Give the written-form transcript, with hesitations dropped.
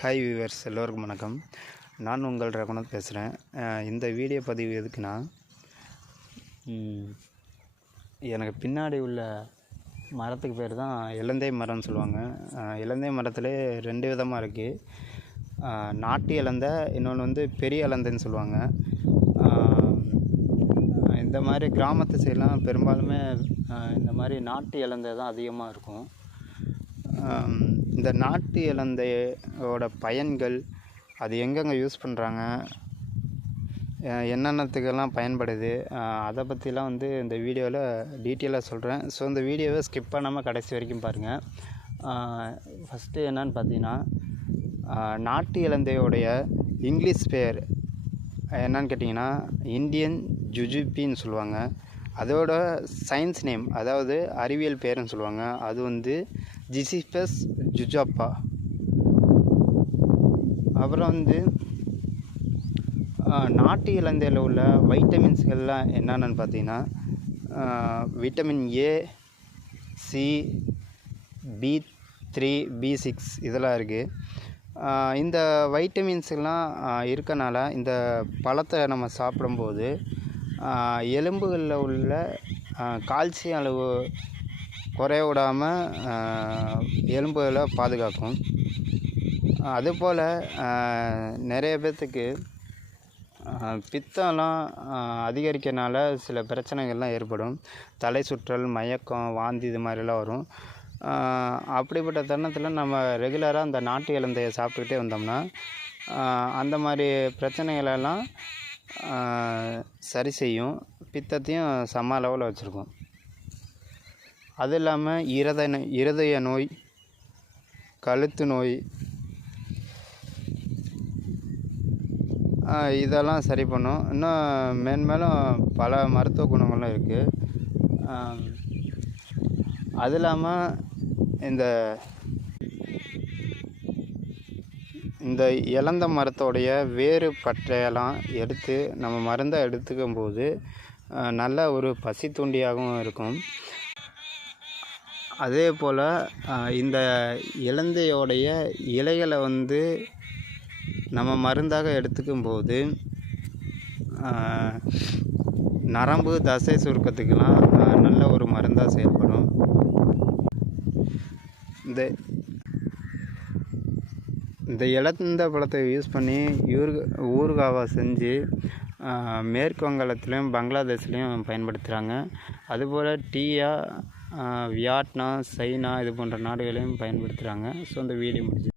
Hi viewers, எல்லோருக்கும் வணக்கம். நான் உங்கள் ரகுநாத் பேசுகிறேன். இந்த வீடியோ பதிவு எதுக்குன்னா, எனக்கு பின்னாடி உள்ள மரத்துக்கு பேர் தான் இலந்தை மரம்னு சொல்லுவாங்க. இலந்தை மரத்திலே 2 விதமாக இருக்குது. நாட்டு இலந்தை, இன்னொன்று வந்து பெரிய இலந்தைன்னு சொல்லுவாங்க. இந்த மாதிரி கிராமத்து சைடெலாம் பெரும்பாலுமே இந்த மாதிரி நாட்டு இலந்தை தான் அதிகமாக இருக்கும். இந்த நாட்டு இலந்தையோட பயன்கள், அது எங்கெங்கே யூஸ் பண்ணுறாங்க, என்னென்னத்துக்கெல்லாம் பயன்படுது, அதை பற்றிலாம் வந்து இந்த வீடியோவில் டீட்டெயிலாக சொல்கிறேன். ஸோ இந்த வீடியோவை ஸ்கிப் பண்ணாமல் கடைசி வரைக்கும் பாருங்கள். ஃபஸ்ட்டு என்னன்னு பார்த்தீங்கன்னா, நாட்டு இலந்தையோடைய இங்கிலீஷ் பேர் என்னன்னு கேட்டிங்கன்னா இந்தியன் ஜுஜுபின்னு சொல்லுவாங்க. அதோட சயின்ஸ் நேம், அதாவது அறிவியல் பேருன்னு சொல்லுவாங்க, அது வந்து ஜிசிபஸ் ஜுஜாப்பா. அப்புறம் வந்து நாட்டு இலந்தையில் உள்ள வைட்டமின்ஸ்கள்லாம் என்னென்னு பார்த்தீங்கன்னா, vitamin A, C, B3, B6 இதெல்லாம் இருக்குது. இந்த வைட்டமின்ஸ்லாம் இருக்கனால இந்த பழத்தை நம்ம சாப்பிடும்போது எலும்புகளில் உள்ள கால்சியம் அளவு குறைய விடாமல் எலும்புகளை பாதுகாக்கும். அதுபோல் நிறைய பேர்த்துக்கு பித்தம்லாம் அதிகரிக்கிறனால சில பிரச்சனைகள்லாம் ஏற்படும். தலை சுற்றல், மயக்கம், வாந்தி இது மாதிரிலாம் வரும். அப்படிப்பட்ட தருணத்தில் நம்ம ரெகுலராக அந்த நாட்டு இலந்தையை சாப்பிட்டுக்கிட்டே வந்தோம்னா அந்த மாதிரி பிரச்சனைகளெல்லாம் சரி செய்யும். பித்தத்தையும் சம அளவில் வச்சுருக்கும். அது இல்லாமல் இருதய நோய், கழுத்து நோய் இதெல்லாம் சரி பண்ணும். இன்னும் மேன்மேலும் பல மருத்துவ குணங்களும் இருக்குது. அது இல்லாமல் இந்த இலந்த மரத்தோடைய வேறு பட்டையெல்லாம் எடுத்து நம்ம மருந்தை எடுத்துக்கும் போது நல்ல ஒரு பசி தூண்டியாகவும் இருக்கும். அதே போல் இந்த இலந்தையோடைய இலைகளை வந்து நம்ம மருந்தாக எடுத்துக்கும் போது நரம்பு தசை சுருக்கத்துக்கெல்லாம் நல்ல ஒரு மருந்தாக செயல்படும். இந்த இலந்த பழத்தை யூஸ் பண்ணி ஊறுகாவை செஞ்சு மேற்கு வங்காளத்துலேயும் பங்களாதேஷ்லேயும் பயன்படுத்துகிறாங்க. அதுபோல் டீயா வியட்நாம், சைனா இது போன்ற நாடுகளையும் பயன்படுத்துகிறாங்க. ஸோ இந்த வீடியோ முடிஞ்சு.